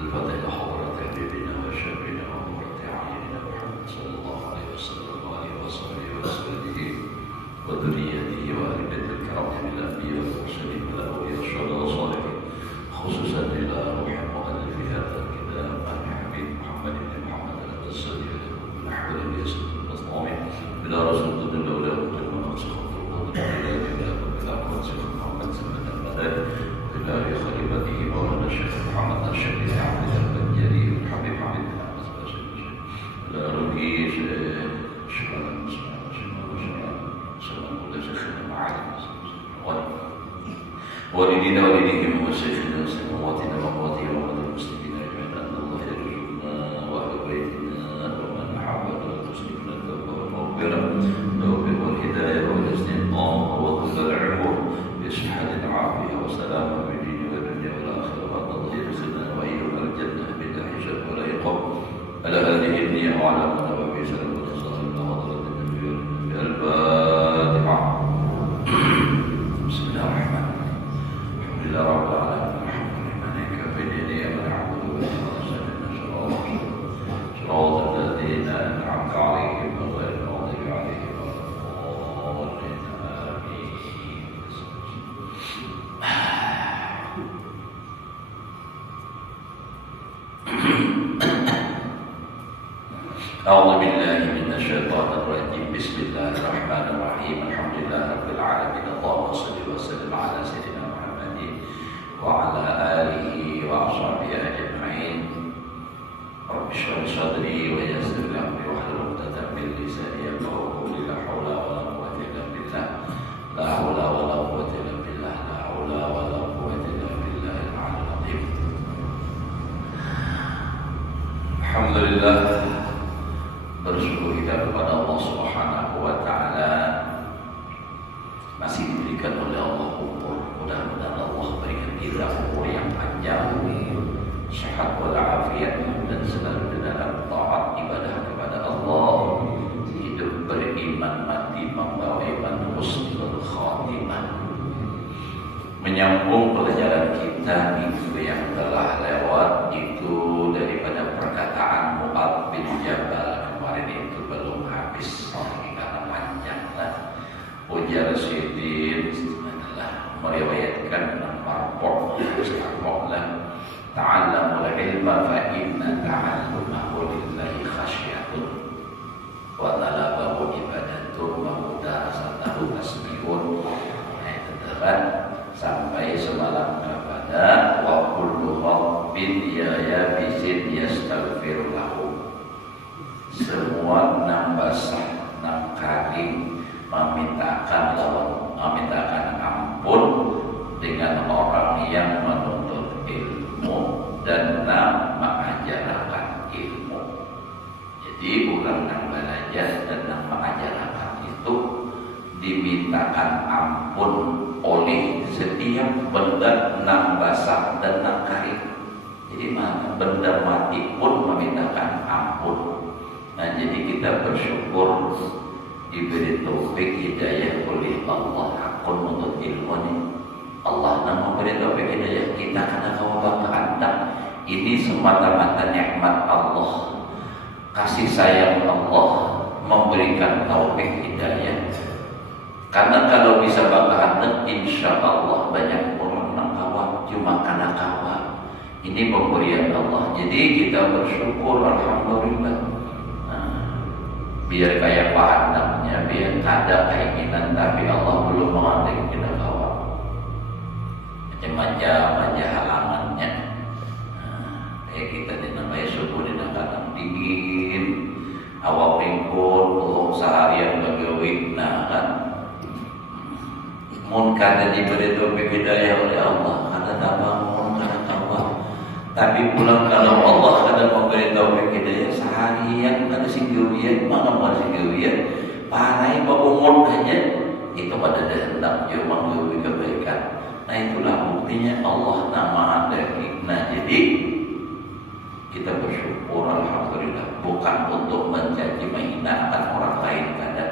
الفاتحة حضرة حبيبنا وشفينا وقرة أعيننا محمد صلى الله عليه وسلم وآله وصحبه وأزواجه وذريته وآل بيت الكرام من الأنبياء والمرسلين والأولياء والشهداء والصالحين، خصوصا إلى روح مؤلف هذا الكتاب الحبيب محمد بن محمد الأسدي نحو الياسر المصنوعي إلى رسول الله الأولى والجنة وسخط الله إلى كتاب الأقوى محمد سلمان المداري إلى خليفته مولانا الشيخ محمد الشافعي عبد البنجري الحبيب عبد الحمد الشافعي إلى رئيس والدينا والديهم وشيخنا وسمواتنا وأخواتنا وأولاد المسلمين أجمعين أن الله يرزقنا وأهل بيتنا ومن أحبنا المسلمين التوبة والمغفرة والهداية والاستقامة وطول العمر بصحة العافية وسلامة في الدين والدنيا والآخرة وأن الله يرزقنا وإياكم الجنة بلا حساب ولا عقاب على هذه النية وعلى من نبى سلام الله إلى حضرة النبي الفاتحة. بسم الله الرحمن الرحيم. الحمد لله رب العالمين الحمد لله كافي الدنيا والحمد لله صراط الذين أنعمت عليهم غير المغضوب عليهم ولا الضالين آمين. أعوذ بالله من الشيطان الرجيم. بسم الله الرحمن الرحيم. الحمد لله رب العالمين. اللهم صل وسلم على سيدنا محمد وعلى آله وأصحابه أجمعين. رب اشرح لي صدري ويسر لي أمري واحلل عقدة من لساني يفقهوا قولي. لا حول ولا قوة إلا بالله. لا حول ولا قوة إلا بالله. لا حول ولا قوة إلا بالله العلي العظيم. الحمد لله, bersyukur kita kepada Allah Subhanahu wa Ta'ala masih diberikan oleh Allah umur. Mudah-mudahan Allah berikan kita umur yang panjang, sehat walafiat, dan selalu dalam taat ibadah kepada Allah, hidup beriman, mati membawa iman, husnul khatimah. Menyambung pelajaran kita minggu yang telah lewat itu daripada perkataan Mu'adz bin Jabal. Kemarin itu belum habis karena panjang lah. Ujar Sidin adalah meriwayatkan marfu' lah. Ta'allamul ilma fa inna ta'allumahu lillahi khasyatun wa talabahu ibadatun wa mudarasatahu tasbihun. Itu kan sampai semalam kepada wa kullu rabbin ya bisin yastaghfir lahu. Semua 6 basah 6 kali memintakan ampun dengan orang yang menuntut ilmu dan mengajarkan ilmu. Jadi bukan belajar dan mengajarkan itu dimintakan ampun oleh setiap benda 6 basah dan 6 kali. Jadi mana benda mati pun memintakan ampun. Nah, jadi kita bersyukur diberi taufik hidayah oleh Allah. Hakun untuk ilmu ini Allah memberi taufik hidayah kita karena kawan Anda. Ini semata-mata nikmat Allah, kasih sayang Allah memberikan taufik hidayah. Karena kalau bisa baka Anda, insya Allah banyak orang yang kawat cuma karena kawat. Ini pemberian Allah. Jadi kita bersyukur, alhamdulillah. Biar kayak pandangnya, biar ada keinginan, tapi Allah belum mengandung kita kawat. Macam-macam halangannya. Kayak kita dinamai subuh dinamakan dingin, awal pingkul, belum seharian bagawi, nah kan. Mun kada diberi taufik hidayah oleh Allah, kada tak bangun, kada kawat. Tapi pulang kalau Allah kada memberi taufik hidayah seharian kada singgawian, mana mau singgawian, parai bangun aja itu pada hendak dia menggawi kebaikan. Nah itulah buktinya Allah nama Anda. Nah jadi kita bersyukur alhamdulillah, bukan untuk mencaci menghinakan orang lain kada,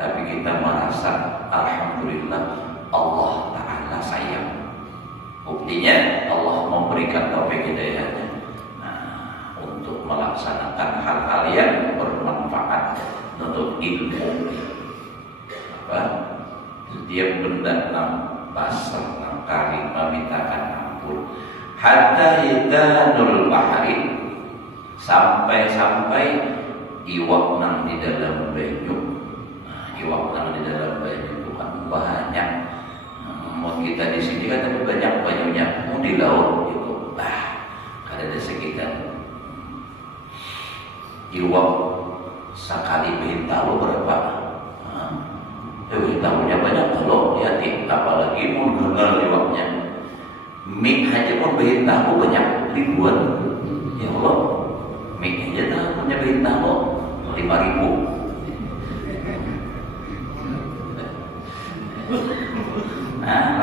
tapi kita merasa alhamdulillah Allah Ta'ala sayang. Buktinya Allah diberikan taufik hidayahnya untuk melaksanakan hal-hal yang bermanfaat untuk ilmu. Setiap benda nam basah nam kari memintakan ampun. Hatta hidanul bahari, sampai iwak nang di dalam banyu. Iwak nang di dalam banyu itu kan banyak. Mau kita di sini kan tapi banyak banyunya. Mau di laut itu ada di sekitar. Iwak sekali bintang berapa? Bintangnya banyak kalau hati, apalagi mau gagal iwaknya. Mie aja pun bintang banyak ribuan. Ya Allah, mie aja dah punya bintang 5.000.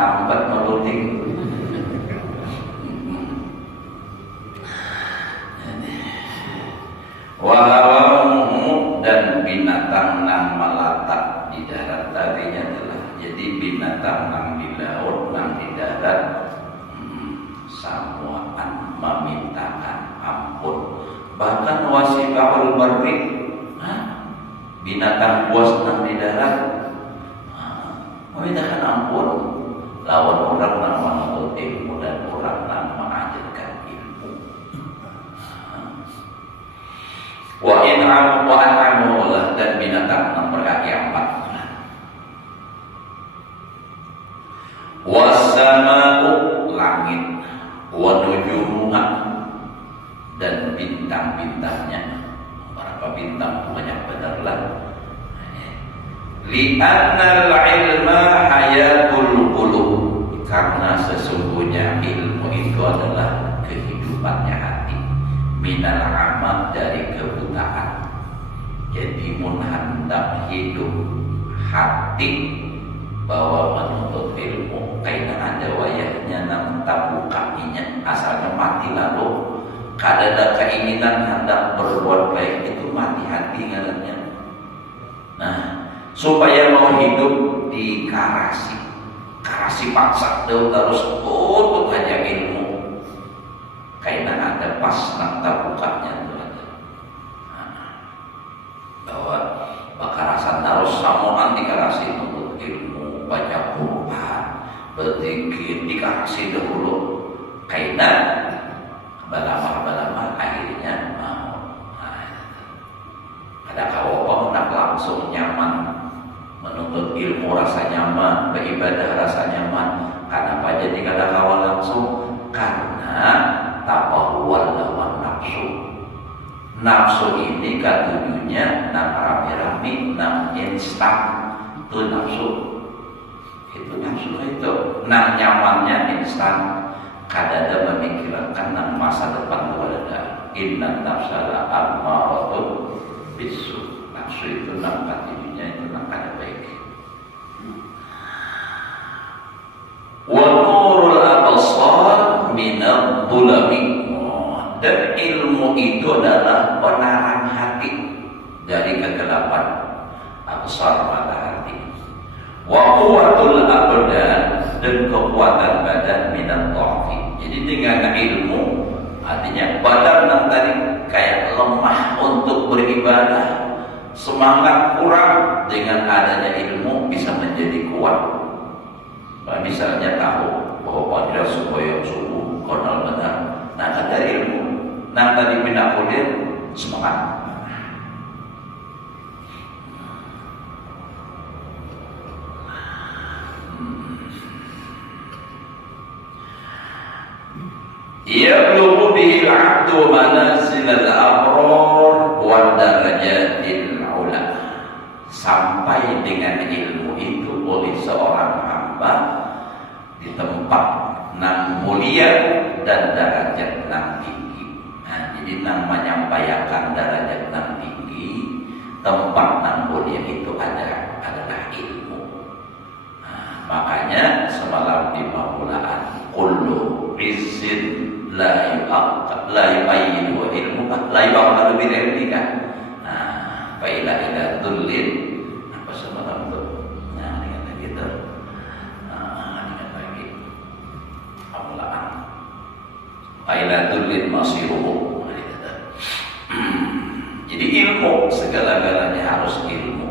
Lambat meloading. Wahawamu dan binatang nang melatak di darat tadinya telah jadi binatang nang di laut nang di darat samuan memintakan ampun. Bahkan wasibahul barri, binatang buas nang di darat memintakan ampun. Lawan orang nang menuntut ilmu dan orang nang mengajarkan ilmu. Wa in'am wa an'amu dan binatang nang berkaki 4. Wasama'u langit, wa nujumuha dan bintang-bintangnya. Berapa bintang banyak benar. Li'annal ilma hayatul qulub, karena sesungguhnya ilmu itu adalah kehidupannya hati. Minal amal, dari kebutaan. Jadi mun hendak hidup hati bahwa menuntut ilmu, karena ada wayahnya nang tabukahinya asalnya mati lalu kada keinginan hendak berbuat baik itu mati hati ngarannya. Supaya mau hidup di karasi paksa terus untuk aja ilmu. Karena ada pas nang tabukanya itu ada. Bahwa bakarasan harus samuan di karasi untuk ilmu, baca Quran, berzikir di karasi dahulu. Karena balama akhirnya mau. Ada kawan hendak langsung nyaman menuntut ilmu, rasa nyaman, beribadah rasa nyaman. Kenapa jadi kada kawan langsung? Karena tapahuwal lawan nafsu. Nafsu ini kan tujuannya nang rame-rame, nang instan. Itu nafsu. Itu nafsu itu. Nang nyamannya instan. Kada ada memikirkan nang masa depan keluarga. Inna nafsala ammaratun bisu. Nafsu itu nang tujuannya itu nang kada baik. Wa nurul absar minadh dhulami, dan ilmu itu adalah penerang hati dari kegelapan. Absar mata hati. Wa quwwatul abdan, dan kekuatan badan minadh dha'fi. Jadi dengan ilmu artinya badan yang tadi kayak lemah untuk beribadah, semangat kurang, dengan adanya ilmu bisa menjadi kuat. Misalnya tahu bahwa pada supaya subuh konal benar, nah kan dari ilmu, nah tadi pindah kulit semangat. Yablughu bihi al-'abdu manazil al-abrar wa darajatil 'ula. Sampai dengan ilmu itu oleh seorang hamba di tempat nang mulia dan derajat nang tinggi. Jadi nang menyampaikan derajat nang tinggi, tempat nang mulia itu adalah ilmu. Makanya semalam di Maulaan kullu izzin la yu'ayyidu ilmu la yu'ayyidu bil ilmi kan. Fa ila dhullin apa semalam itu. Dengan begitu. Dengan lagi Maulaan. ailatul lil masiruhu. Jadi ilmu segala-galanya harus ilmu.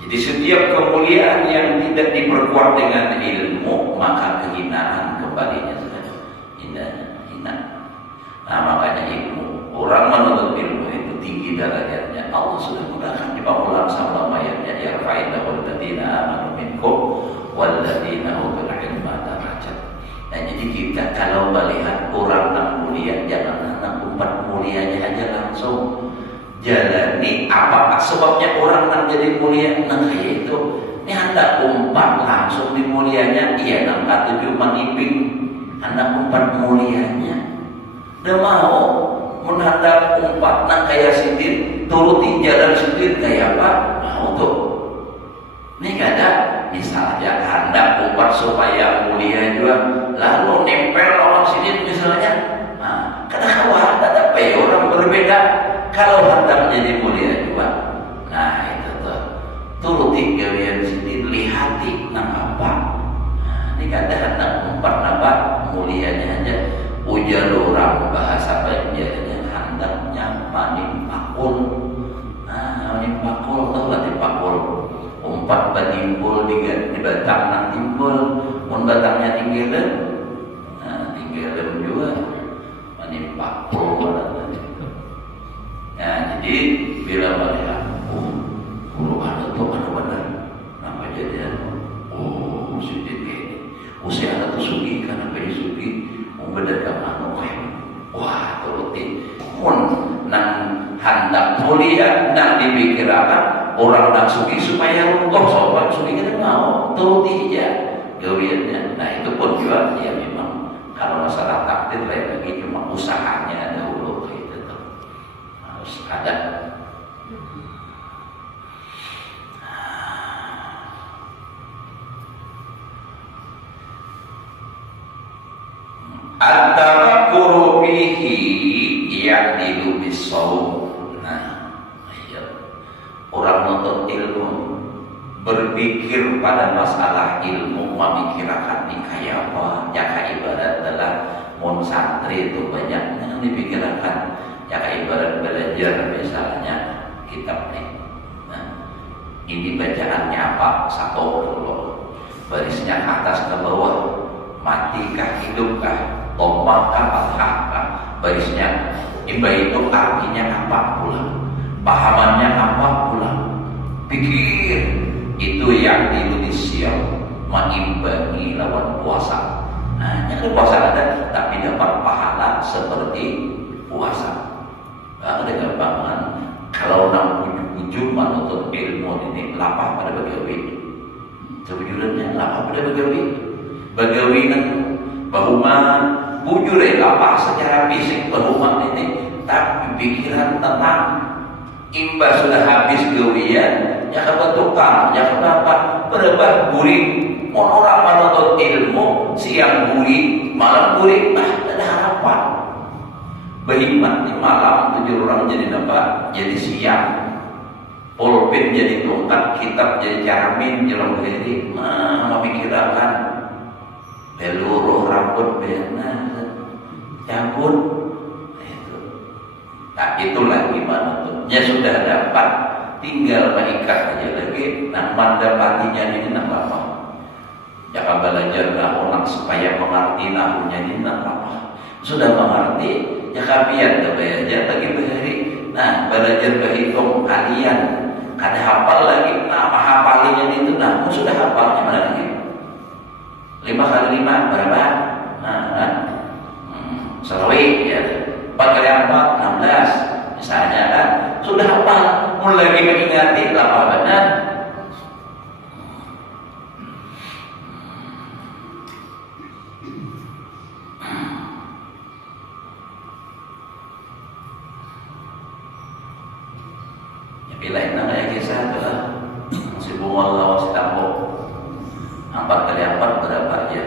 Jadi setiap kemuliaan yang tidak diperkuat dengan ilmu, maka kehinaan kembalinya saja. Hina. Nah, makanya ilmu. Orang menuntut ilmu itu tinggi derajatnya. Allah sudah mudahkan di Al-Quran sama ayatnya, yarfa'illahu alladziina aamanu minkum walladziina utul ilma darajat. Nah, jadi kita kalau melihat orang yang mulia, jangan hanya umpat mulianya aja langsung jalani apa sebabnya orang yang jadi mulia. Nah, kayak itu ini hendak umpat langsung di mulianya, iya nang kata cuma iping hendak umpat mulianya. Dia mau menghadap umpat nang kayak sindir, turuti jalan sindir kayak apa? Mau tuh. Ini kada misalnya hendak umpat supaya mulia juga, lalu nempel orang sindir misalnya. Nah, kenapa ada orang berbeda? Kalau hendak jadi mulia juga, nah itu tuh turuti gawean sindir, lihati nang apa? Nah, ini kada hendak umpat napa mulianya aja. Ujar orang bahasa penjahitnya hendaknya manimpakul. Nah, manimpakul tahu lah timpakul. Umpat batimpul di batang nang timpul, mun batangnya tinggilan, nah tinggilan juga manimpakul. Nah, jadi bila melihat, guru ada tuh mana benar, apa jadian? Sudah kayak, usia ada tuh sugi karena kayak sugi. Membedakan manusia, wah turuti, nang hendak mulia, nang dipikirkan orang nang sugi supaya runtuh, sobat sugi kita mau turuti aja gawiannya. Nah itu pun juga ya memang kalau masalah takdir lain lagi cuma usahanya dahulu itu tuh harus ada. At-tafakkuru fihi ya'dilu bis-shaum. Nah, iya. Orang menuntut ilmu berpikir pada masalah ilmu, memikirkan ini kayak apa? Ya kayak ibarat adalah mon santri itu banyak yang dipikirkan. Ya kayak ibarat belajar misalnya kitab nih. Nah, ini bacaannya apa? Satu dulu. Barisnya atas ke bawah. Matikah hidupkah? Tombakah fathahkah? Barisnya imba itu artinya apa pula? Pahamannya apa pula? Pikir itu yang di Indonesia mengimbangi lawan puasa. Nah, yang puasa ada tapi dapat pahala seperti puasa. Ada gampangan kalau nak ujung menuntut ilmu ini lapah pada bagawi. Sejujurnya lapah pada bagawi. Bagawi nang bahuma bujur lapah secara fisik bahuma ini, tapi pikiran tenang. Imba sudah habis gawian, ya kebentukan, ya kenapa berubah gurih. Orang menuntut ilmu siang gurih, malam gurih, ada harapan. Berhikmat di malam 7 orang jadi apa? Jadi siang. Pulpen jadi tongkat, kitab jadi cermin, jelang berdiri. Memikirkan beluruh rambut benar cabut itu. Nah itulah gimana tuh. Ya sudah dapat, tinggal mengikat aja lagi. Nah mendapatinya ini apa? Jangan belajar orang supaya mengerti nahunya ini apa? Sudah mengerti, ya kapian aja bagi behari. Nah belajar berhitung kalian, kada hafal lagi. Nah hafalinya itu, nah sudah hafalnya mana lagi? 5 kali 5 berapa? Nah, kan? Selawi ya. 4 kali 4 16. Misalnya kan sudah apa? Mulai lagi mengingati apa benar? Ya pilih namanya kisah itulah. Si bunga lawan si tambok. 4 kali 4 berapa ya?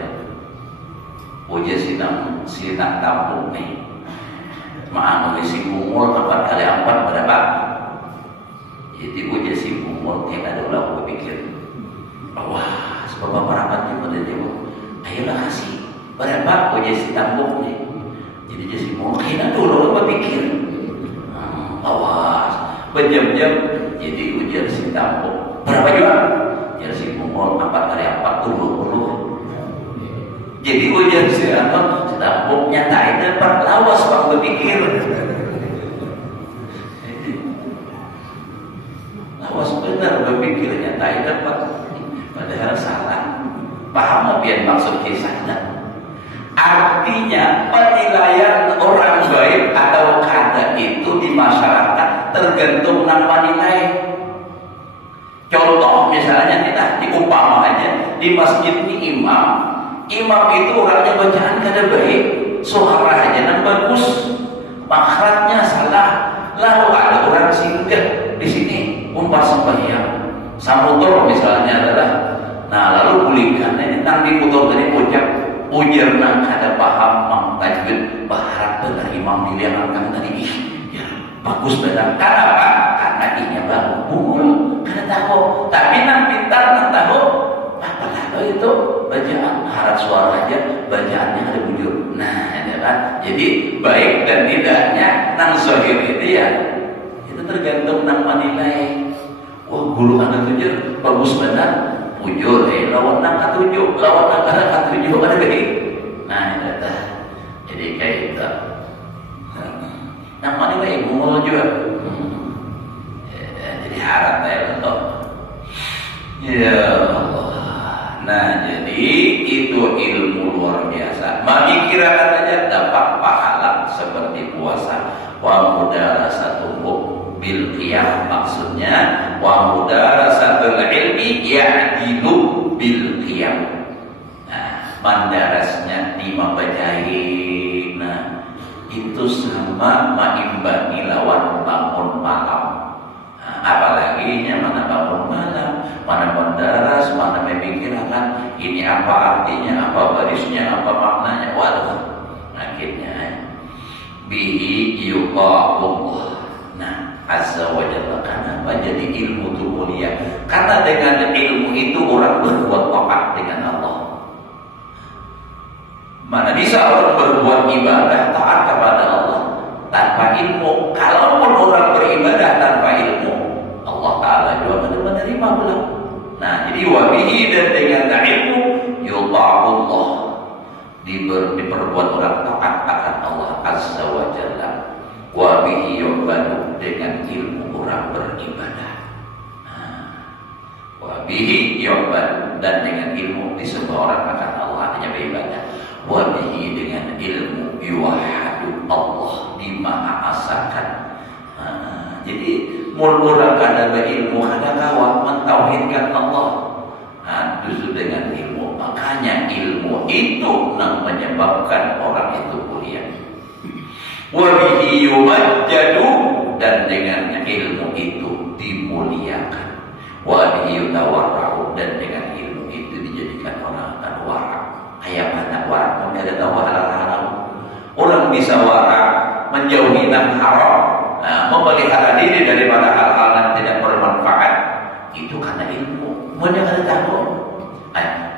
Puja sinang tampuk nih. Maaf si bungul 4 kali 4 berapa? Jadi puja si bungul tidak ada ulang berpikir. Wah, sebab perangkat itu pada dia. Ayolah kasih berapa puja si tampuk nih? Jadi jadi mungkin dulu berpikir, awas, berjam-jam jadi ujian si tampuk. Berapa juga? Jadi si mungol 4 kali 4 20. Jadi ujian si tampuk nyatain dapat lawas bang berpikir. Lawas benar berpikir nyatain dapat. Padahal salah. Paham apa maksud kisahnya? Artinya penilaian orang baik atau kada itu di masyarakat tergantung nama nilai. Contoh misalnya kita diumpama aja di masjid ini imam itu orangnya bacaan kada baik, suaranya yang bagus, makhrajnya salah, lalu ada orang singgah di sini umpah sembahyang samudra misalnya adalah, nah lalu pulihkan tentang diputar tadi ujar nak ada paham mang tajwid baharat benar imam dilihatkan tadi ya bagus benar kenapa? Karena inya baru bungul kada tahu, tapi nang pintar nang tahu apa lalu itu bacaan harap suara aja bacaannya ada bujur. Nah ya kan, jadi baik dan tidaknya nang zahir itu ya itu tergantung nang menilai. Wah guru anda tujuh bagus benar bujur, lawan nang katujuh, lawan nang kada katujuh ada baik. Nah itu dah. Jadi kayak itu. Nang mana baik bungul juga. Jadi harap saya untuk. Ya Allah. Nah jadi itu ilmu luar biasa. Memikirkan aja dapat pahala seperti puasa. Wa mudarasatul bil qiyam, maksudnya wa mudarasatul ilmi ya'dilu bil qiyam. Nah, mandarasnya dimabajai. Nah, itu sama maimbangi lawan bangun malam. Nah, apalagi mana bangun malam, mana mendaras, mana memikirkan ini apa artinya, apa barisnya, apa maknanya. Waduh, akhirnya bihi yuqa'ullah. Nah, azza wa jalla, kenapa jadi ilmu itu mulia? Karena dengan ilmu itu orang berbuat taat dengan Allah. Mana bisa orang berbuat ibadah taat kepada Allah tanpa ilmu? Kalaupun orang beribadah tanpa ilmu, Allah Ta'ala juga menerima belum? Nah, jadi wabihi dan dengan ilmu yuta'ullah, diperbuat orang taat akan Allah azza wa jalla. Wabihi yu'badu, dengan ilmu orang beribadah. Wabihi yu'badu, dan dengan ilmu disembah orang akan Allah, hanya beribadah. Wabihi, dengan ilmu yuwahhadu, Allah dimahaasakan. Jadi mul orang kada berilmu kada kawan mentauhidkan Allah. Justru dengan ilmu, makanya ilmu itu yang menyebabkan orang itu mulia. Wabihi yumajjadu, dan dengan ilmu itu dimuliakan. Wabihi yutawarra'u, dan dengan ilmu itu dijadikan orang akan warak. Kayak mana warak? Kamu ada tahu halal haram? Orang bisa warak menjauhi yang haram, memelihara diri daripada hal-hal yang tidak bermanfaat, itu karena ilmu. Mana ada tahu?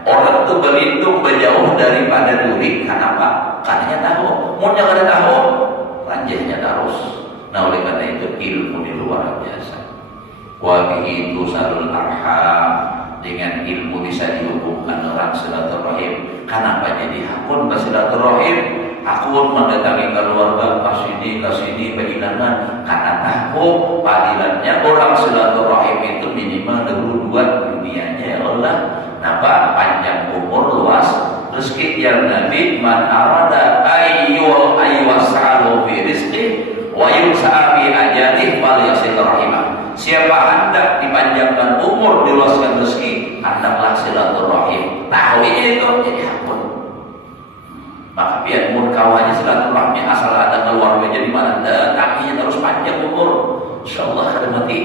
Orang itu berlindung menjauh daripada duri karena apa? Karena tahu. Mana ada tahu? Ranjahnya terus. Nah oleh karena itu ilmu di luar biasa. Wabihi tusalul arham, dengan ilmu bisa dihubungkan orang silaturahim. Kenapa jadi hakun bersilaturahim? Hakun mendatangi keluarga kasini berilanan karena tahu padilannya orang silaturahim itu minimal dulu 2 dunianya ya Allah. Napa? Panjang umur, luas rezeki. Yang Nabi man arada ayyusalu fi rizqi wa yus'a fi ajalih falyasil rahimah. Siapa hendak dipanjangkan umur, diluaskan rezeki, hendaklah silaturahim. Tahu ini itu jadi hakun. Maka biar mun kawannya silaturahmi, asal ada keluarga jadi mana kakinya terus panjang umur, insyaallah kada mati.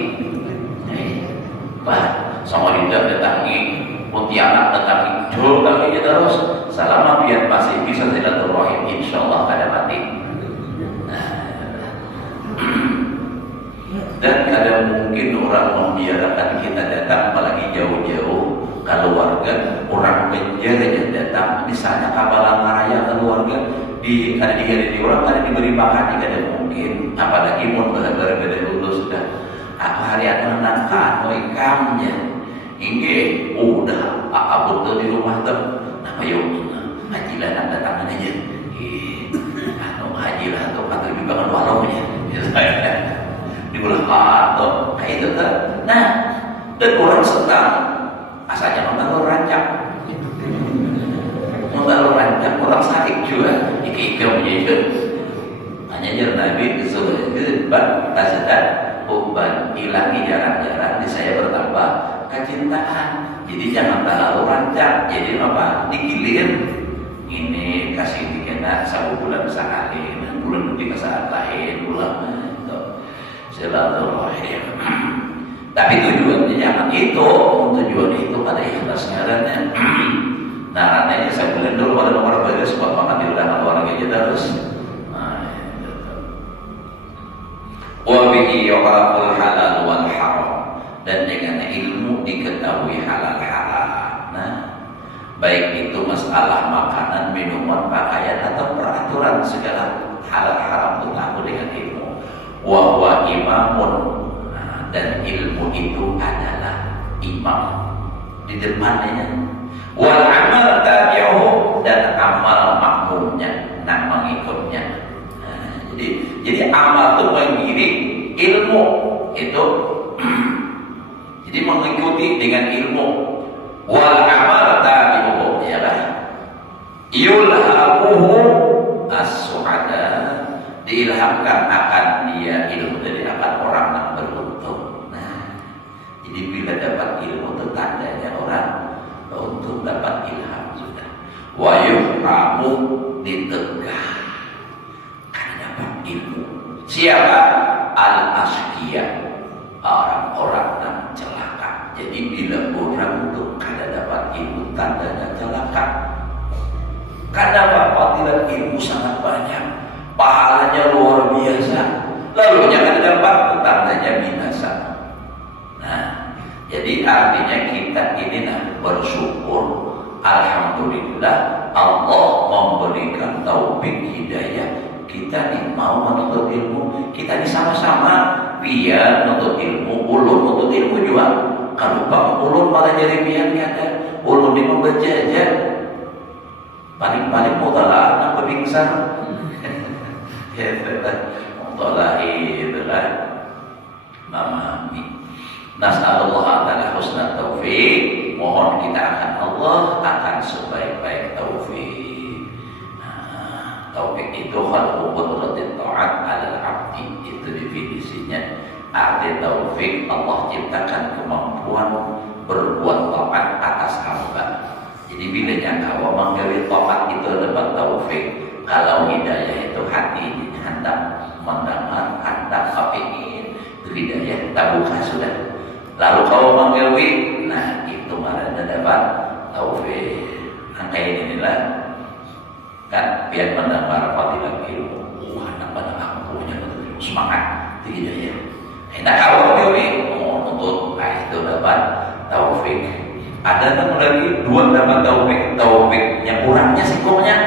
Pak, sama dinda datangi Pontianak, datangi Jol, datangi terus selama biar masih bisa silaturahim, insyaallah kada mati. Dan kada mungkin orang membiarkan kita datang, apalagi jauh-jauh keluarga, orang penjara yang datang, misalnya Kabalang Raya keluarga, ada di orang, ada diberi makan tidak ada mungkin, apalagi mau beda lulus sudah aku harian menangkan ikamnya ini udah aku tuh di rumah tuh nama yuk haji lah nak datang aja haji lah tuh atau di bangun walaunya di bulan atau kayak itu tuh nah dan orang sedang asalnya nonton rancang orang sakit juga ikut menjadi hanya jalan Nabi kesulitan tasadan uban hilangi jarang-jarang di saya bertambah kecintaan jadi jangan terlalu rancang jadi apa digilir ini kasih dikena 1 bulan sekali bulan di saat lain bulan silaturahim tapi tujuannya jangan itu tujuan itu pada ikhlasnya nah nanti saya beli dulu pada nomor beli sebab makan di undangan orang aja terus. Wa bihi yuqaful halal wal haram dan dengan ilmu diketahui halal haram. Nah, baik itu masalah makanan, minuman, pakaian atau peraturan segala halal haram itu tahu dengan ilmu. Wa huwa imamun dan ilmu itu adalah imam di depannya. Wal amal tabi'uhu dan amal makmumnya nak mengikutnya. Nah, jadi amal itu mengiring ilmu itu jadi mengikuti dengan ilmu. Wal amal tabi'uhu ya lah yulhamuhu as-su'ada diilhamkan akan dia ilmu dari akan orang yang beruntung. Nah, jadi bila dapat ilmu itu tandanya orang untuk dapat ilham sudah. Wa yuhramu ditegah karena dapat ilmu. Siapa? Al-asqiya orang-orang yang celaka. Jadi bila orang itu kada dapat ilmu tandanya celaka. Karena fadilah ilmu sangat banyak, pahalanya luar biasa. Lalu jangan dapat tandanya binasa. Nah, jadi artinya kita ini bersyukur, alhamdulillah Allah memberikan taufik hidayah. Kita ini mau menuntut ilmu, kita ini sama-sama biar menuntut ilmu, ulun menuntut ilmu juga. Kalau bang ulun malah jadi biar kata, ulun ini membaca aja, paling-paling mau talah nak pingsan. Ya, mau talah itu lah, mama mi. Nas'alullah ta'ala husna taufik. Mohon kita akan Allah akan sebaik-baik taufik. Nah, taufik itu khalqu qudratin ta'at 'alal 'abdi. Itu definisinya. Arti taufik Allah ciptakan kemampuan berbuat taat atas hamba. Jadi bila jangka menggawe taat itu dapat taufik. Kalau hidayah itu hati hendak mendengar, hendak kepingin hidayah tabuka sudah. Lalu kau menggawi, nah itu marahnya dapat taufik. Angka ini lah kan biar mendapat fadilah ilmu. Wah, nampak aku punya semangat tidak ya? Enak kau menggawi, untuk itu dapat taufik. Ada yang lagi 2 dapat taufiknya kurangnya sikomnya.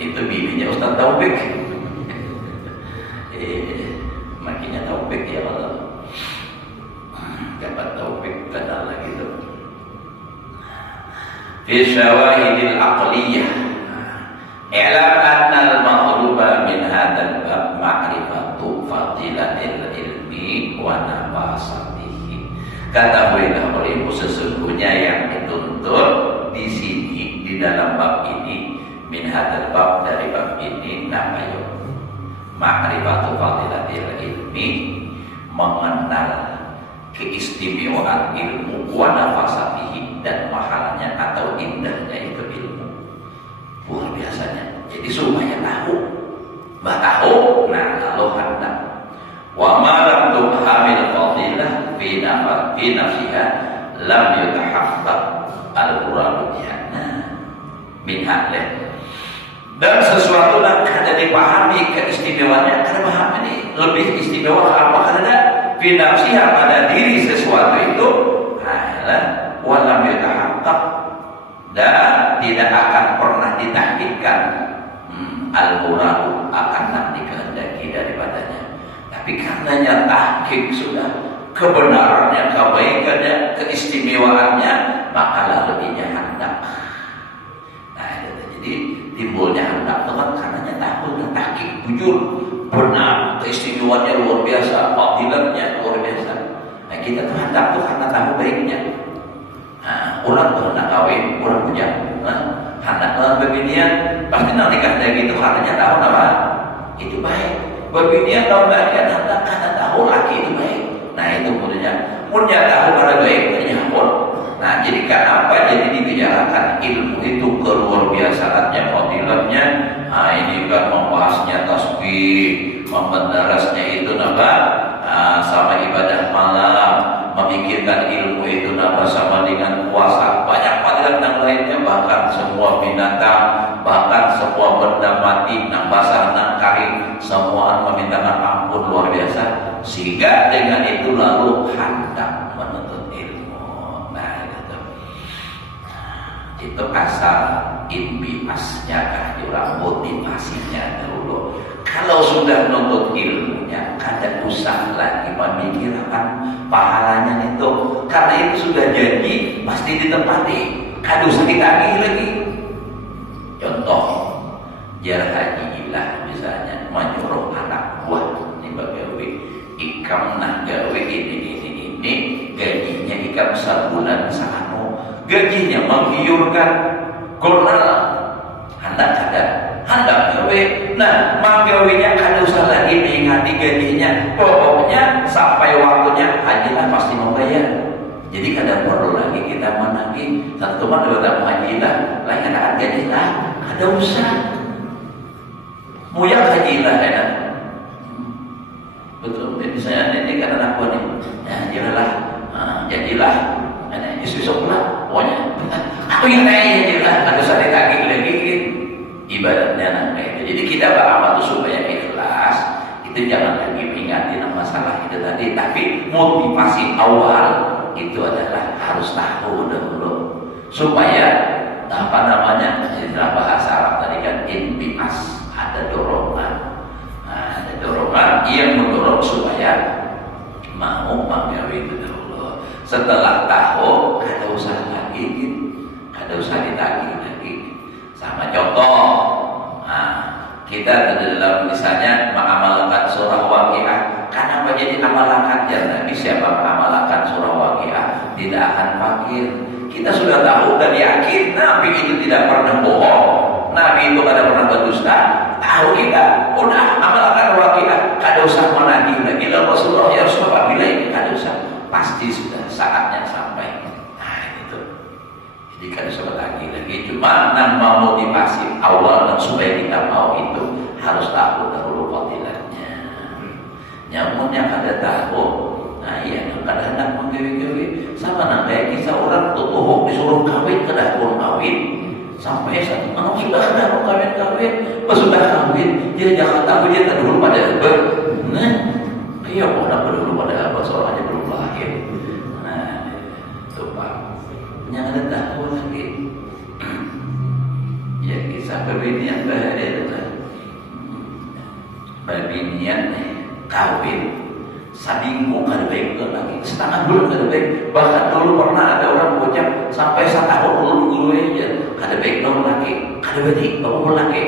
Itu bibinya Ustaz Taufik. Makinnya taufik ya Allah. Dapat taufik kenal lagi tu. Fi syawahidil aqliyah. I'lam anna al-maghluba min hadzal bab ma'rifatu fadilatil ilmi wa nafasatihi. Ketahuilah olehmu sesungguhnya yang dituntut di sini di dalam bab ini min hadzal bab dari bab ini namanya ma'rifatu fadilatil ilmi, mengenal keistimewaan ilmu wa nafasatihi dan mahalnya atau indahnya itu ilmu luar biasanya. Jadi supaya tahu nah lalu hendak wa ma lam tuhamil fadilah fi nafsiha lam yutahaqqaq al-qur'an min hadlah. Dan sesuatu yang kada dipahami keistimewaannya, kada paham ini lebih istimewa apa karena binafsiha pada diri sesuatu itu adalah walam yatahaqqaq dan tidak akan pernah ditahqiqkan al-muradu akan nanti dikehendaki daripadanya. Tapi karenanya tahqiq sudah kebenarannya, kebaikannya, keistimewaannya, maka lalu dia hendak. Nah, jadi timbulnya hendak itu kan karenanya tahqiq, tahqiq bujur benar, keistimewaannya luar biasa, fadilatnya luar biasa. Nah, kita tuh hendak tuh karena tahu baiknya. Nah, orang tuh hendak kawin, orang punya, hendak berbinian, pasti nanti kan gitu karenanya tahu apa? Itu baik. Berbinian tahun bagian hendak karena tahu laki itu baik. Nah, itu punya tahu pada baik, punya pun. Nah, jadi kenapa jadi dibicarakan ilmu itu keluar biasaannya, fadilatnya. Nah, ini kan membahasnya tasbih, membendarasnya itu sama ibadah malam, memikirkan ilmu itu sama dengan puasa, banyak fadilat yang lainnya, bahkan semua binatang, bahkan semua benda mati, nang basah, nang kering, semua memintakan ampun luar biasa. Sehingga dengan itu lalu hendak menuntut ilmu. Nah, itu asal impiasnya, orang motivasinya dahulu. Kalau sudah menuntut ilmunya, kada usah lagi memikirkan pahalanya itu, karena itu sudah janji pasti ditepati, kada usah ditagih lagi. Contoh, jar haji ilah misalnya menyuruh anak buah ini bagawe ikam nah gawe ini gajinya ikam sebulan sano, gajinya menggiurkan golal hendak kada hendak gawe. Nah, manggawinya kada usah lagi mengingati gajinya, pokoknya sampai waktunya hajilah pasti membayar. Jadi kada perlu lagi kita menagih satu teman datang hajilah lain ada gajilah, kada usah muyak hajilah enak. Betul, misalnya ini kan anak buah nih, ya jadilah, jadilah, isu pula, pokoknya aku yang tanya jadilah, ada usah ditagih lagi, ibaratnya itu. Jadi kita beramal itu supaya ikhlas, itu jangan lagi mengingati masalah itu tadi, tapi motivasi awal itu adalah harus tahu dahulu supaya istilah bahasa Arab tadi kan impias, ada dorongan. Ada dorongan yang mendorong supaya mau menggawe itu dahulu. Setelah tahu, kada usah lagi, kada usah ditagih lagi. Sama contoh, kita dalam misalnya mengamalkan surah Waqiah. Kenapa jadi amalkan? Ya Nabi siapa mengamalkan surah Waqiah tidak akan fakir. Kita sudah tahu dan yakin Nabi itu tidak pernah bohong, Nabi itu tidak pernah berdusta. Tahu kita, udah amalkan Waqiah, kada usah menagih lagi. Rasulullah ya Rasulullah bila ini kada usah, pasti sudah saatnya sampai. Nah itu. Jadi kada usah menagih lagi. Cuma nama motivasi awal dan supaya kita mau itu harus tahu dahulu fadilatnya. Nyamunnya kada tahu. Nah iya, kada hendak menggawe-gawe sama nang kayak kisah orang tutuh disuruh kawin kada pun kawin. Sampai satu anak sudah ada mau kawin, sudah kawin, dia jangan tahu dia tak dulu pada abah. Nah, iya mau dapat dulu pada abah soalnya belum lahir. Nah, itu pak, yang ada tahu lagi. Ya kisah berbinian bahaya adalah berbinian kawin. Sadingmu kada baik lagi, setengah bulan kada baik. Bahkan dulu pernah ada orang bocah sampai 1 tahun dulu aja kada baik dong lagi, kada baik bapak lagi.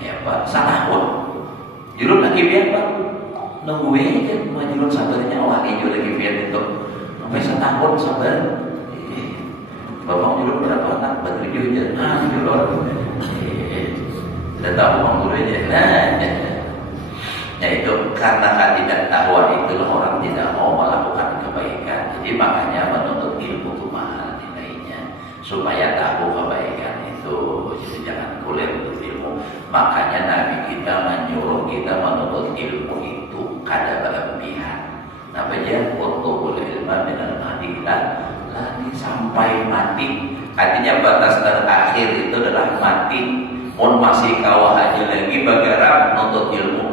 Ya pak, 1 tahun. Jurut lagi biar pak, nunggu aja majurut sabarnya awal hijau lagi biar itu sampai 1 tahun sabar. Bapak jurut berapa anak? 7 aja. Jurut. Tidak tahu manggur aja. Ya itu karena ketidaktahuan itulah orang tidak mau melakukan kebaikan. Jadi makanya menuntut ilmu itu mahal nilainya supaya tahu kebaikan itu. Jadi jangan kulit untuk ilmu. Makanya Nabi kita menyuruh kita menuntut ilmu itu kada berlebihan. Nah baca untuk ilmu dengan matilah lagi sampai mati. Artinya batas terakhir itu adalah mati. Pun masih kawah aja lagi bagaimana menuntut ilmu.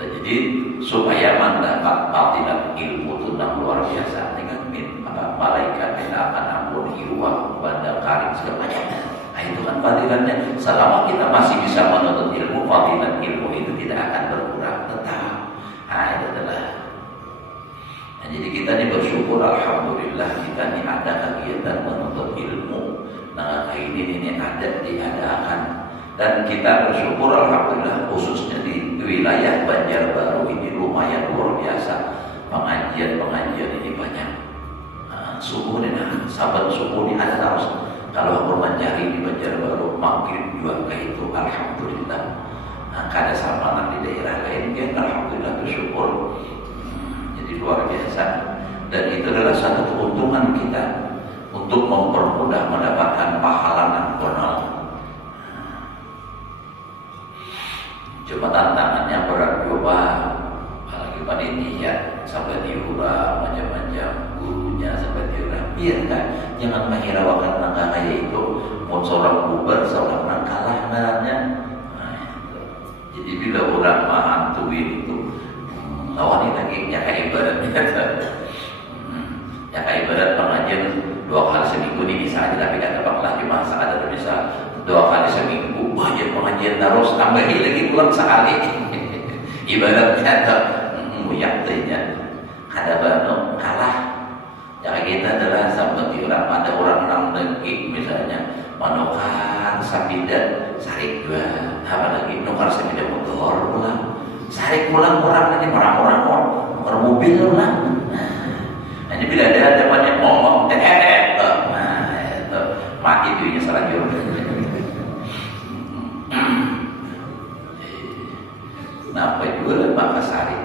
Jadi supaya mendapat fadilat ilmu itu yang luar biasa dengan malaikat tidak akan ampuni uang bandar karim segala macam. Nah, itu kan fadilatnya. Selama kita masih bisa menuntut ilmu, fadilat ilmu itu tidak akan berkurang, tetap. Nah, itu adalah. Nah, jadi kita ini bersyukur, alhamdulillah kita ini ada kegiatan menuntut ilmu. Nah, ini ada diadakan, dan kita bersyukur alhamdulillah khususnya di wilayah Banjarbaru ini lumayan luar biasa. Pengajian ini banyak. Subuh nih, sahabat subuh ini ada terus. Kalau aku mencari di Banjarbaru maghrib juga kayak itu, alhamdulillah. Nah, kada sama di daerah lain kan, alhamdulillah bersyukur. Jadi luar biasa. Dan itu adalah satu keuntungan kita untuk mempermudah mendapatkan pahala nasional. Cuma tantangannya berat juga, apalagi panitia sampai diurang macam-macam, gurunya sampai diurang. Biarkan, jangan menghiraukan langkah kayak itu. Mau seorang bubar, seorang nang kalah ngarannya. Nah, jadi bila orang mahantuin itu lawan lagi ya kayak ibaratnya. Ya kayak ibarat pengajian 2 kali seminggu ini bisa aja, tapi kata Pak lagi masa ada bisa 2 kali seminggu banyak pengajian terus, tambahin lagi pulang sekali. Ibaratnya ada muyak tanya ada bano kalah. Yang kita adalah seperti orang, ada orang nang lagi misalnya manukar sapidat sarik dua, apalagi nukar sapidat motor pulang, sarik pulang orang lagi orang mobil lah. Nah, ini bila ada banyak ngomong mati duitnya selanjutnya. Napa juga maka sari,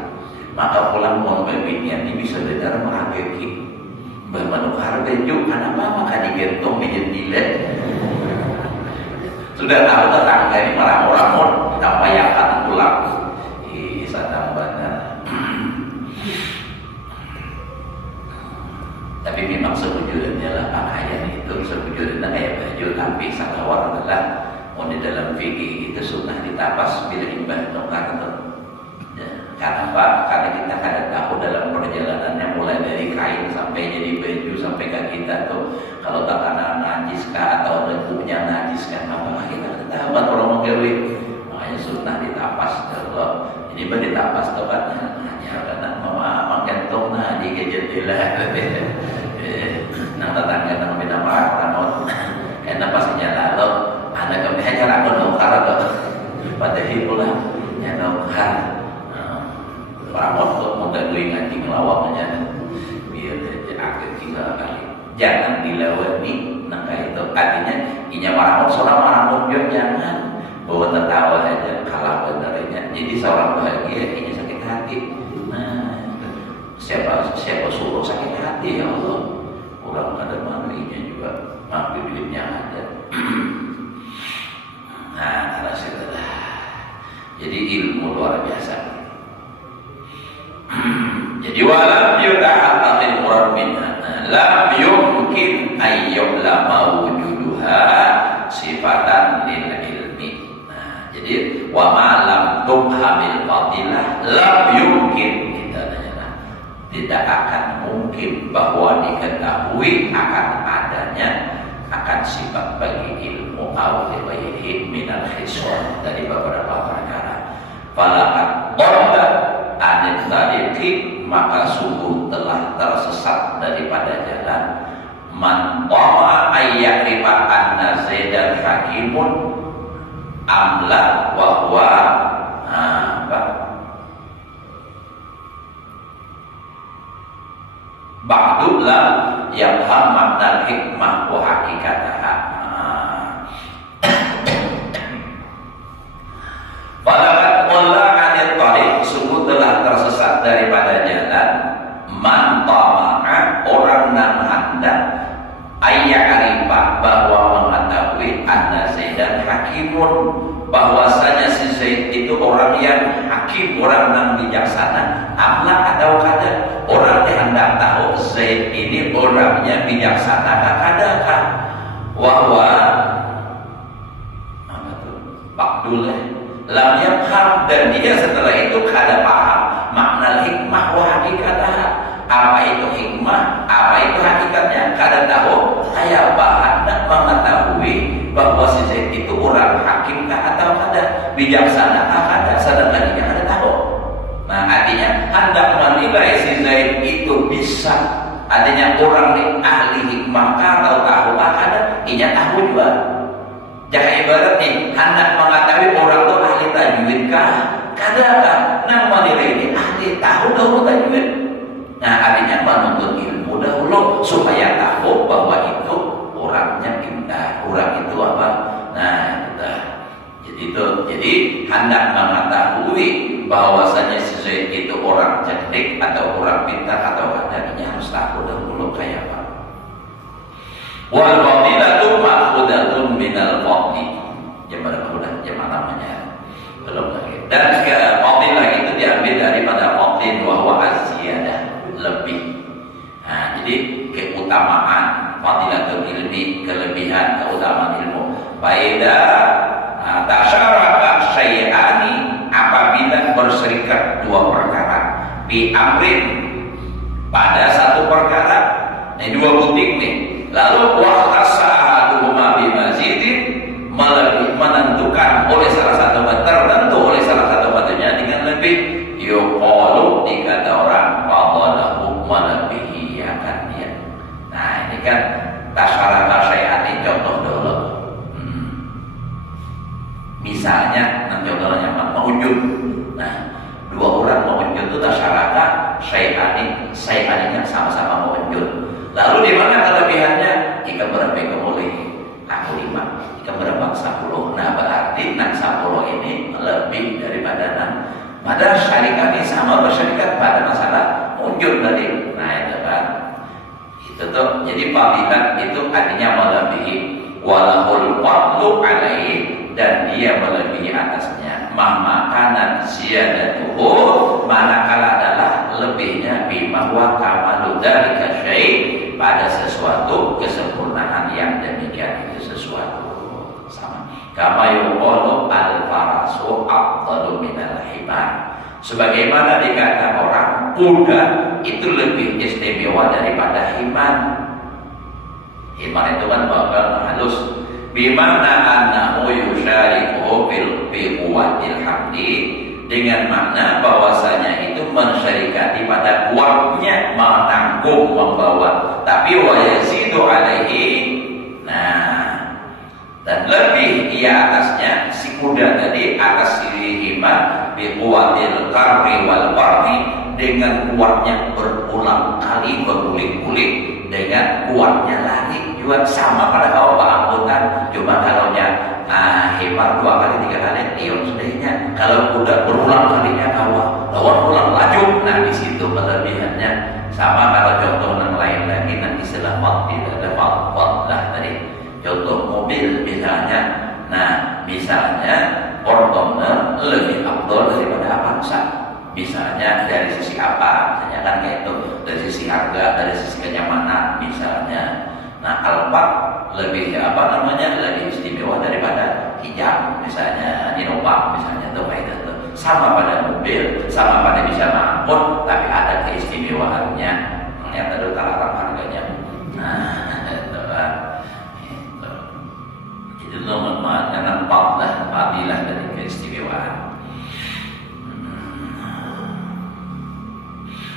maka pulang mau bebeknya ini bisa dengar merageki bermanukar bejuk, kenapa maka digentong dijendilet. Sudah tahu tetangga ini marah-marah tanpa yakan pulang. Sadang benar. Tapi memang sebujurnya lah pakaian itu, sebujurnya kayak baju, tapi salawat adalah di dalam fikih itu sunnah ditapas bila imbah nukar itu. Ya, karena apa? Karena kita kadang tahu dalam perjalanannya mulai dari kain sampai jadi baju sampai ke kita tuh, kalau tak karena najis kah atau lembutnya najis kan, apa kita tahu kan orang menggawe. Makanya sunnah ditapas Allah. Ini ber ditapas tuh kan hanya karena mama menggantung nah di jendela. Nang tetangga nang beda orang enak pastinya lalu ada kebiasaan aku nukar atau pada hiburan yang nukar ramot tuh mudah gue ngaji ngelawaknya biar dia akhir 3 kali jangan dilewati. Nah kayak itu artinya inya ramot seorang ramot juga jangan bawa tertawa aja kalah benernya. Jadi seorang bahagia inya sakit hati. Nah siapa suruh sakit hati ya Allah, orang ada mana inya juga mampu duitnya ada. Nah, alhamdulillah. Jadi ilmu luar biasa. Jadi walam yuda'atil murad minha lam yumkin ayyulama wujuduha sifatan lil ilmi. Nah, jadi wa ma lam tubhamil fadilah lam yumkin, kita tanya, tidak akan mungkin bahwa diketahui akan adanya akan sifat bagi ilmu awliwaihi minal hiswan dari beberapa perkara. Falakat dalla anil tariqi, maka sungguh telah tersesat daripada jalan. Man ta'a ayyakrifa anna zaidan hakimun amla wa huwa ba'du la yafham makna hikmah wa hakikataha. Falakat qalla 'anil tariq, sungguh telah tersesat daripada jalan. Man tama'a, orang yang hendak ayya'rifa, bahwa mengetahui anna zaidan hakimun, bahwasanya si Zaid itu orang yang hakim, orang yang bijaksana. Amla atau kada, orang yang hendak tahu Zaid ini orangnya bijaksana kadakah? Wahwa apa tuh? Bakdullah lam yafham, dan dia setelah itu kada paham makna hikmah wa hakikatah. Apa itu hikmah, apa itu hakikat dasarnya kada tahu kayak bahan mengetahui bahwa si Zaid itu orang hakim kah atau kada, bijaksana kah kada, sedangkan dia kada tahu. Nah artinya hendak menilai si Zaid itu bisa, artinya orang ini ahli hikmah kah atau tahu kah kada, ia tahu juga. Jangan ibarat nih hendak mengetahui orang itu ahli tajwid kah kada kah, nah menilai ini ahli tahu dahulu tajwid. Nah artinya menuntut ilmu dahulu supaya tahu bahwa itu orangnya pintar, orang itu apa. Nah jadi hendak mengetahui bahwasanya si Zaid itu orang cerdik atau orang pintar atau kadangnya harus tahu dahulu kayak apa. Wal fadilatu ma'khudatun minal fadli. Jemaah namanya belum lagi. Dan fadilah itu diambil daripada fadlin wa huwa az-ziyadah, lebih. Nah, jadi keutamaan fadilatul ilmi, kelebihan keutamaan ilmu. Faida tasyaraka syai'ani, apabila berserikat dua perkara, bi amrin, pada satu perkara, ini dua butik nih. Lalu waqtasahaduhuma bi mazidin, menentukan oleh salah satu tertentu oleh salah satu batunya dengan lebih, yuqalu, dikata orang fadalahu melebihi akan dia. Nah ini kan tasyaraka syai'ani, contoh dulu. Misalnya nanti contohnya mawujud. Nah dua orang mawujud itu tasyaraka syai'ani, syai'aninya sama-sama mawujud. Lalu di mana kelebihannya? Jika berapa boleh aku 5, jika berapa 10. Nah berarti 10 ini lebih daripada 6. Padahal syarikat ini sama bersyarikat pada masalah wujud tadi. Nah itu kan, itu tuh. Jadi fadilat itu artinya melebihi, walahul fadlu alaihi, dan dia melebihi atasnya. Mahmakanan ziyadatuhu, manakala adalah lebihnya, bima wa kamalu dzalika syai', pada sesuatu kesempurnaan yang demikian itu sesuatu sama. Kama yuqalu al-farasu afdalu minal himar, sebagaimana dikata orang kuda itu lebih istimewa daripada himar. Himar itu kan bakal halus, bimana annahu yusyariku fi quwwatil hamdi, dengan makna bahwasanya itu mensyarikati pada kuatnya menanggung membawa, tapi wa yazidu alaihi. Nah dan lebih ia atasnya, si kuda tadi atas si himar, bi quwwatil qarri wal qarri, dengan kuatnya berulang kali, berguling-guling, dengan kuatnya lari juga sama pada kau pengampunan. Cuma kalau himar 2 kali 3 kali tiup sudahnya. Kalau kuda berulang kalinya lawan ulang laju. Nah di situ kelebihannya. Sama kalau contoh yang lain lagi, nanti istilah fadil ada fadlah tadi. Contoh mobil misalnya, nah misalnya Fortuner lebih afdol daripada Avanza. Misalnya dari sisi apa? Misalnya kan kayak itu, dari sisi harga, dari sisi kenyamanan misalnya. Nah Alphard lebih lebih istimewa daripada hijab misalnya, Innova misalnya, itu faedah itu. Sama pada mobil, sama pada bisa mangkut, tapi ada keistimewaannya. Ternyata ada takaran harganya. Nah itu kan. Itu dengan fadilah dari keistimewaan.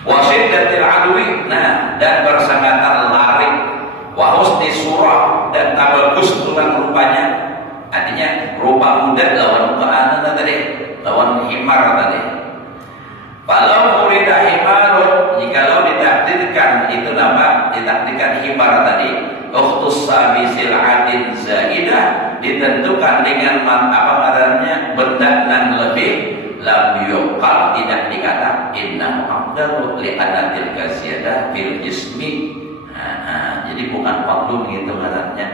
Wasyiddatil adwi, nah dan bersangatan lari, wa husni surah, dan tak bagus tulang rupanya. Artinya rupa kuda lawan keanan tadi, lawan himar tadi. Kalau urida himarun, jikalau ditakdirkan itu nama, ditakdirkan himar tadi, ukhtussa bisil adin zaidah, ditentukan dengan benda nan lebih, lam yuqal, tidak dikata innahu afdalu li'anatil kaziyadah fil jismi. Jadi bukan fadlu begitu maksudnya.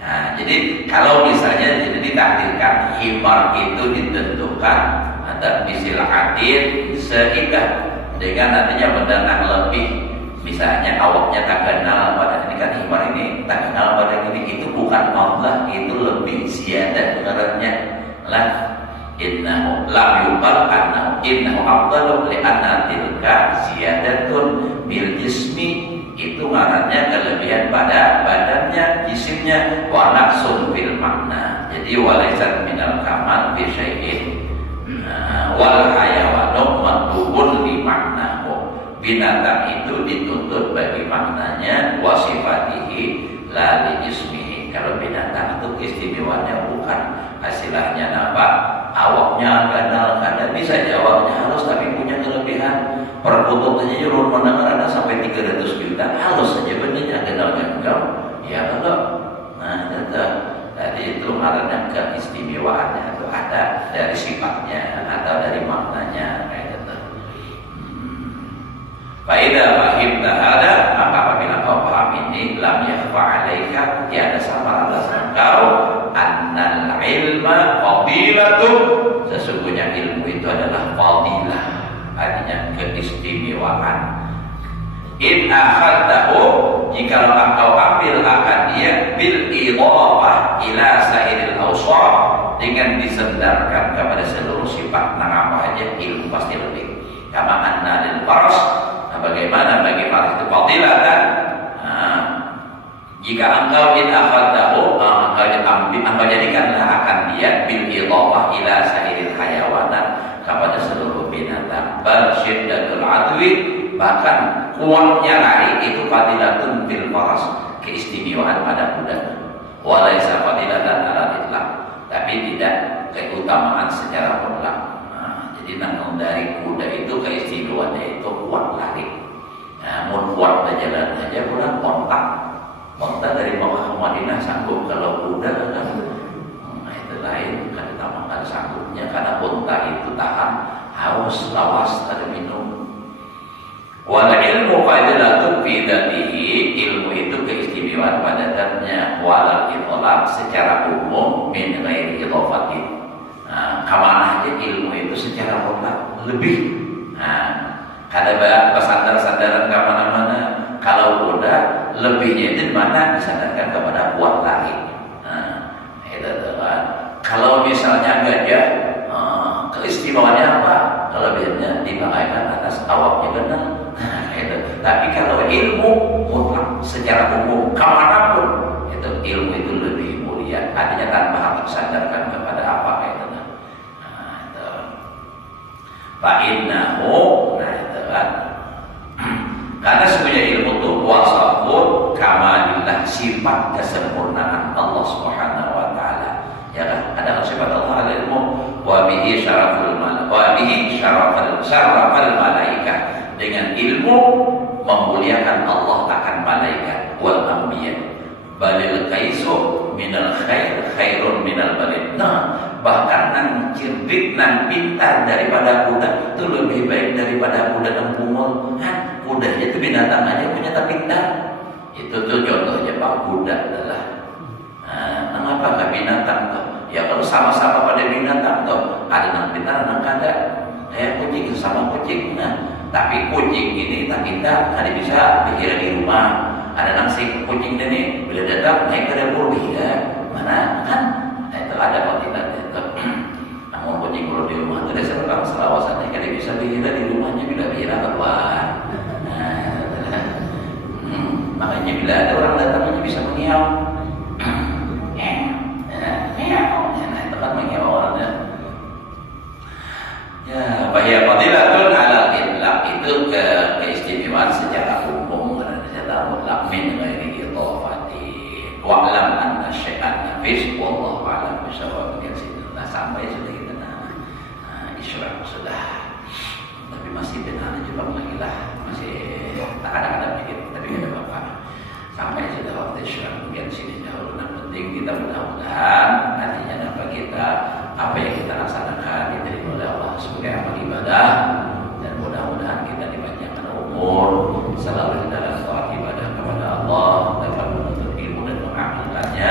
Nah, jadi kalau misalnya jadi ditakdirkan himar itu ditentukan ada bisil adin zaidah, dengan nantinya benda nan lebih. Misalnya awaknya tak kenal pada ini kan himar ini, tak kenal pada ini, itu bukan fadlah, itu lebih ziyadah dengarannya lah. Innahu lam yuqal annahu afdalu li'anna tilka ziyadatun bil jismi, itu itu ngarannya kelebihan pada badannya, jisimnya, wa naqsun fil makna. Jadi walaysat minal kamal fi syai'in. Wal hayawanu matubun li maknahu. Binatang itu dituntut bagi maknanya, wasifatihi la li ismihi. Kalau binatang itu istimewanya bukan hasilnya apa? Awaknya kadang-kadang bisa awaknya halus tapi punya kelebihan. Perkututnya jurur mendengar ada sampai 300 juta, halus saja benarnya genal-genal. Ya kalau, nah tadi itu maknanya keistimewaannya itu ada dari sifatnya atau dari maknanya kayak gitu. Faida fahim tahada, maka apabila kau paham ini, lam yakhfa alaika, tiada sama atas engkau, annal ilma fadilatun, sesungguhnya ilmu itu adalah fadilah, artinya keistimewaan. In akhadtahu, jika engkau ambil akan dia bil idhafah ila sairil awsaf, dengan disendarkan kepada seluruh sifat, nah apa aja ilmu pasti lebih. Kama anna lil faras, bagaimana bagi faras itu fadilatan. Jika engkau in akhadtahu, engkau jadikanlah akan dia bil idhafah ila sairil hayawanat, kepada seluruh binatang. Bal syiddatul adwi, bahkan kuatnya lari itu fadilatun bil faras, keistimewaan pada kuda. Walaysa fadilatan ala itlaq, tapi tidak keutamaan secara mutlak. Jadi namun dari kuda itu keistimewaannya itu kuat lari. Namun kuat berjalan saja kurang kontak. Kontak dari Mekah ke Madinah sanggup, kalau kuda kan itu lain, kan ditambahkan sanggupnya karena unta itu tahan haus, lawas, ada minum. Wal ilmu fadilatun fi dzatihi, ilmu itu keistimewaan pada zatnya, wal idhaf secara umum min ghairi idhafatin. Kemana aja ilmu itu secara mutlak lebih. Kada bersandar-sandaran ke mana-mana. Kalau udah lebihnya itu di mana disandarkan kepada kuat lari. Itu kan. Kalau misalnya gajah, keistimewaannya apa? Kelebihannya dipakaikan atas awaknya benar. Itu. Tapi kalau ilmu mutlak secara umum kemanapun, itu ilmu itu lebih mulia. Artinya tanpa harus disandarkan kepada apa itu. Fa'innahu, nah itu kan, karena sebenarnya ilmu itu wasafun kamalillah, sifat kesempurnaan Allah Subhanahu wa taala. Ya kan? Ada sifat Allah al-ilmu, wa bihi syaraful malaikah, dengan ilmu memuliakan Allah akan malaikat wal anbiya. Balil kaisu minal khair khairun minal balil. Nah, bahkan nang cerdik, nang pintar daripada kuda itu lebih baik daripada kuda dan bungol. Kudanya itu binatang aja punya tapi pintar. Itu tuh contohnya Pak, kuda adalah. Kenapa nggak binatang tuh? Ya kalau sama-sama pada binatang tuh, ada nang pintar, nang kada. Kayak kucing sama kucing. Tapi kucing ini tak pintar, ada bisa dikira di rumah. Ada nasi kucing ini bila datang naik ke dapur dia mana kan? Itu ada fadilat itu. Namun kucing kalau di rumah itu dasar orang selawasannya kada bisa dikira di rumahnya, bila dikira keluar. Makanya bila ada orang datang hanya bisa mengiau. Itu kan mengiau orangnya. Ya, bahaya fadilatun ala itlaq, itu keistimewaan secara umum, secara mutlak min ghairi idhafati. Wa'lam anna syai'an nafis wallahu a'lam bisawab. Nah, sampai sudah kita isyraq sudah. Tapi masih benar juga lagi lah, masih tak ada dikit, tapi ada apa. Sampai sudah waktu isyraq mungkin sini dahulu. Yang penting kita mudah-mudahan nantinya dapat kita apa yang kita laksanakan diterima oleh Allah sebagai amal ibadah, dan mudah-mudahan kita dipanjangkan umur selalu dalam taat ibadah kepada Allah, dapat menuntut ilmu dan mengamalkannya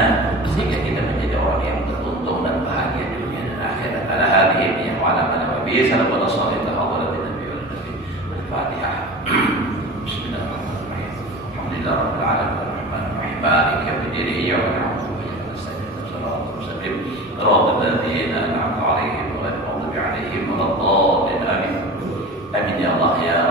sehingga kita menjadi orang yang beruntung dan bahagia di dunia dan akhirat. Ala hadhihi wa ala nabi sallallahu alaihi wasallam. Al-Fatihah. Bismillahirrahmanirrahim. Alhamdulillahirabbil alamin arrahmanir rahim maliki yaumiddin iyyaka na'budu wa iyyaka nasta'in ihdinas mustaqim صراط الذين أنعمت عليهم غير المغضوب عليهم ولا الضالين آمين. آمين يا الله يا